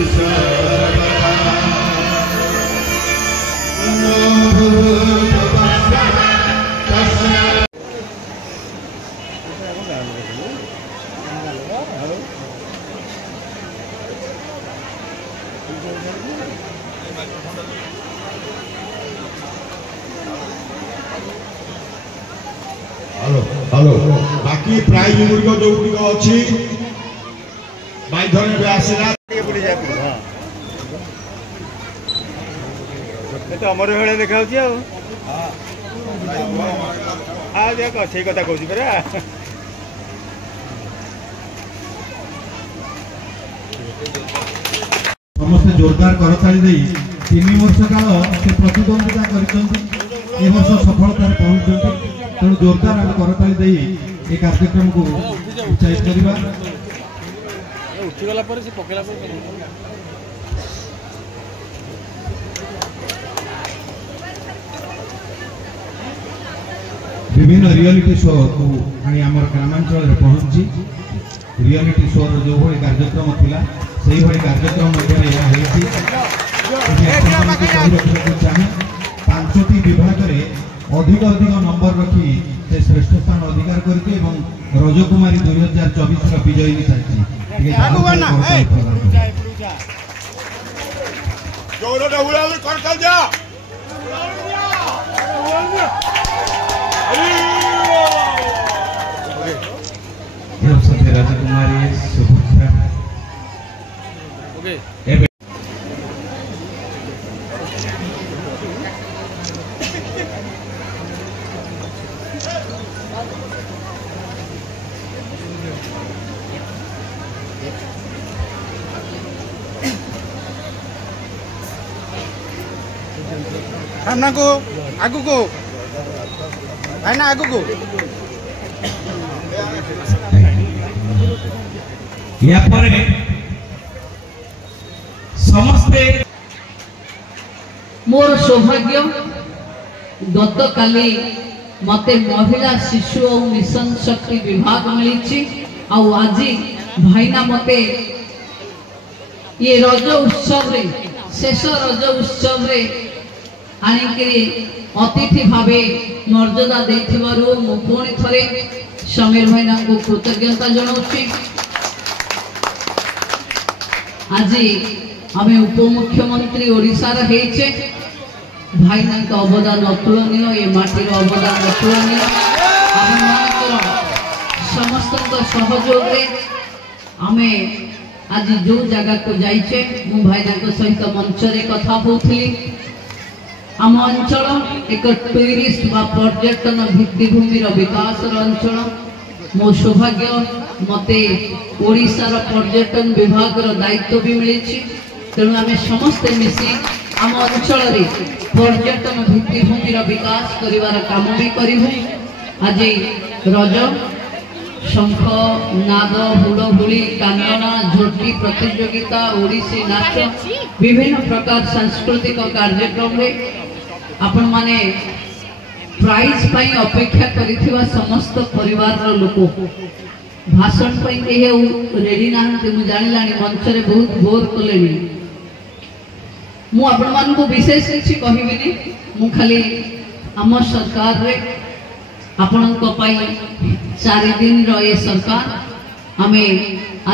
Hello बाकी prize गुड़िक जो गुड़िक अच्छी माध्यम आसला अमर भाई देखा देख से कथा कहूँ परा समस्त जोरदार करताली 3 वर्ष काल से प्रतिद्वंदिता कर सफलतार पहुंचते तेणु जोरदार आम करताली ये कार्यक्रम को उत्साहित करवा विभिन्न रियलिटी शो को आमर ग्रामांचल पहुंची रियलिटी शो जो भाई कार्यक्रम थिला से भाई कार्यक्रम चाहे 5टी विभाग में अधिक अधिक नंबर रखी से श्रेष्ठ स्थान अधिकार करके रजकुमारी 2024 विजयी साथी राजकुमारी सुभद्रा सामना को आगु को भाईना आगु को या पर समस्ते मोर सौभाग्य गत काली मते महिला शिशु और मिशन शक्ति विभाग मिली आज भाईना मते ये रज उत्सव रे शेष रज उत्सव रे आनिकरी अतिथि भावे मर्यादा देथिबारु मु पुणी थरे समीर भाईना को कृतज्ञता जनाउछि। आज आम उपमुख्यमंत्री ओडिशा हेचे भाईना अवदान अतुलनीय ये माटीर अवदान अतुलनीय समस्त सहयोग आमे आज जो जगह को जाइचे मु भाईना सहित मंच रे कथा होउथली आम अंचल एक टूरिस्ट बा पर्यटन भित्तिभूमि विकास अंचल मो सौभाग्य मते ओडिशार पर्यटन विभाग दायित्व भी मिली तेणु आम समस्ते मिसी आम अंचल पर्यटन भित्तिभूमि विकास करिवार काम भी करूँ। आज रज शंख नाद हुड़हुड़ी कांगना झोटी प्रतियोगिता ओडिसी नाच विभिन्न प्रकार सांस्कृतिक कार्यक्रम में आपण माने प्राइज पाई अपेक्षा करिथिबा समस्त परिवार लोक भाषण पाई रेडी ना मु जानिलानी मंच रे बहुत बोर कलेनी मु आपण मान को विशेष किछि कहिबिनी मु खाली आम सरकार रे आपण को पाई 4 दिन रो ये सरकार आमे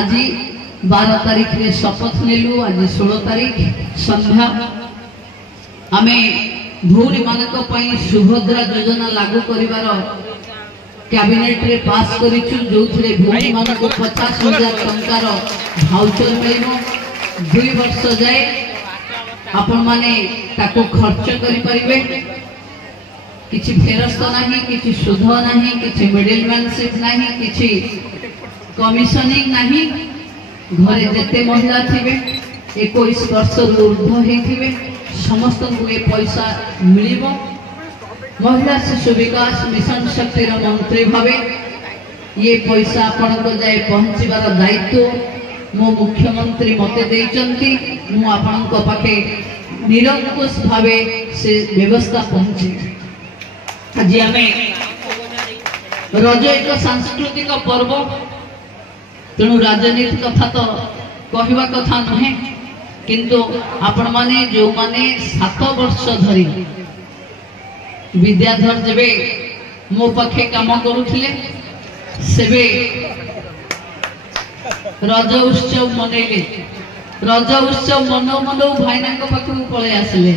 आज 12 तारीख रे शपथ नेलु आज 16 तारीख संध्या आमे भूरी मानक पई सुभद्रा योजना लागू करिवार कैबिनेट रे पास करिछु जो थरे भूरी मानक 50,000 टंकार भाउचर मिलिबो 2 वर्ष जाए आपण माने ताको खर्च करि परिबे किछि फेरस्त नाही किछि सुध नाही किछि मिडलमैनशिप नाही किछि कमिशनिंग नाही घरे जेते महिला थिबे 21 वर्ष ऊर्ध्व हेथिबे समस्त को ये पैसा मिलिबो। महिला शिशु विकास मिशन शक्तिर मंत्री भावे ये पैसा आपण को जाए पहुंचीबार दायित्व मो मुख्यमंत्री मते देइचंती मु आपण को पाखे निरंकुश भावे से व्यवस्था पहुंची। आज आमे रज एक सांस्कृतिक पर्व तेणु राजनीति कथा तो कहवा कथा नुहे किंतु आपण माने जो माने 7 वर्ष धरी विद्याधर जेबे मो पाखे काम करुथिले सेबे रज उत्सव मनैले रज उत्सव मनो मनो भाईना पाखु पळे आसले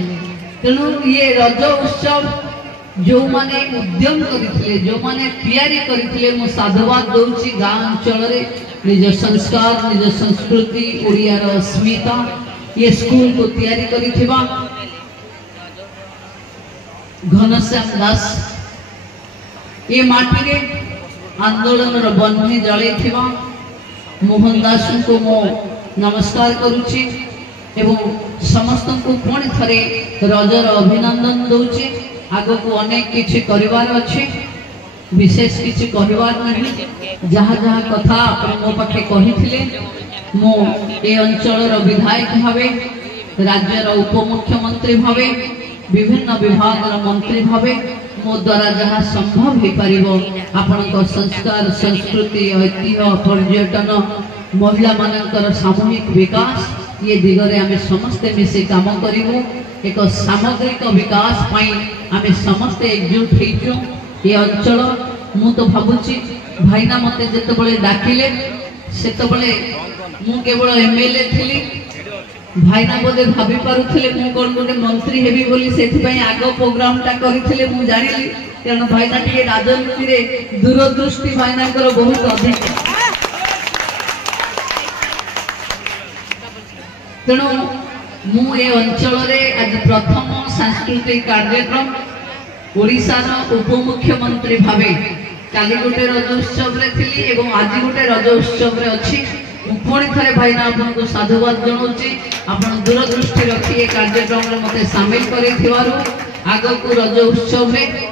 तेणु ये रज उत्सव जो माने उद्यम करथिले जो माने तैयारी करथिले मो साधुवाद दउची गाँ अंचल रे निज संस्कार निज संस्कृति ओडियार अस्मिता ये स्कूल को तैयारी करिथिबा घनश्याम दास ये माटी रे आंदोलन रो बन्ही जळे थिबा मोहन दास को मो नमस्कार करूची एवं समस्त को पुणी थरे रजर अभिनंदन दउची आगो को अनेक किछि करिवार अछि विशेष किछि करिवार नहीं जहाँ जहाँ कथा आपण मो पाखे कहिथिले मो ए अंचल रो विधायक भावे राज्य रो उपमुख्यमंत्री भावे विभिन्न विभाग रो मंत्री भावे मो द्वारा जहाँ संभव हो पारिबो आपनक संस्कार संस्कृति ऐतिह्य पर्यटन महिला मानकर सामूहिक विकास ये दिगरे आमे समस्ते मिसे काम करिवो एक सामग्रिक विकास पाई आमे समस्ते एकजुट हेइचो ये अंचल मु तो भाबुची भाईना मते जते बळे डाकिले सेते बळे मु केवल एमएलए थिली भाईना बोधे भाबी पारुथिले मु कोन गोटे मंत्री हेबी बोली सेथि पई आगो प्रोग्राम टा करिथिले मु जानिली कारण भाईना टिके राजनीति रे दूरदृष्टि भाईनाकर बहुत अधिक तेणु मु ए अंचल रे आज प्रथम सांस्कृतिक कार्यक्रम ओडिशार उपमुख्यमंत्री भावे काली गोटे रज उत्सव रे थिली एवं आज गोटे रज उत्सव रे अछि पुणी थरे भाईना आपन को साधुवाद जणाउची आपन दूरदृष्टि रखी ए कार्यक्रम रे मते शामिल करै थिवारु आगो को रज उत्सव में